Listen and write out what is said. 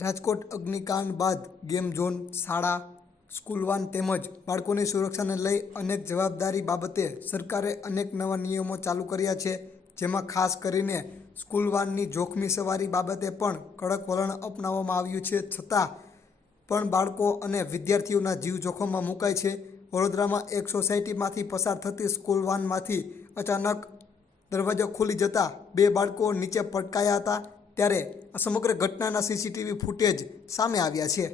રાજકોટ અગ્નિકાંડ બાદ game zone, શાળા, school van તેમજ બાળકોની સુરક્ષાને લઈ અનેક જવાબદારી બાબતે સરકારે અનેક નવા નિયમો ચાલુ કર્યા છે, જેમાં ખાસ કરીને સ્કૂલ વાનની જોખમી સવારી બાબતે પણ કડક વલણ અપનાવવામાં આવ્યું છે. છતાં પણ બાળકો અને વિદ્યાર્થીઓના જીવ જોખમમાં મુકાય છે. વડોદરામાં એક સોસાયટીમાંથી પસાર થતી સ્કૂલ વાનમાંથી અચાનક દરવાજો ખુલી જતા 2 બાળકો નીચે પટકાયા હતા. ત્યારે આ સમગ્ર ઘટનાના સીસીટીવી ફૂટેજ સામે આવ્યા છે.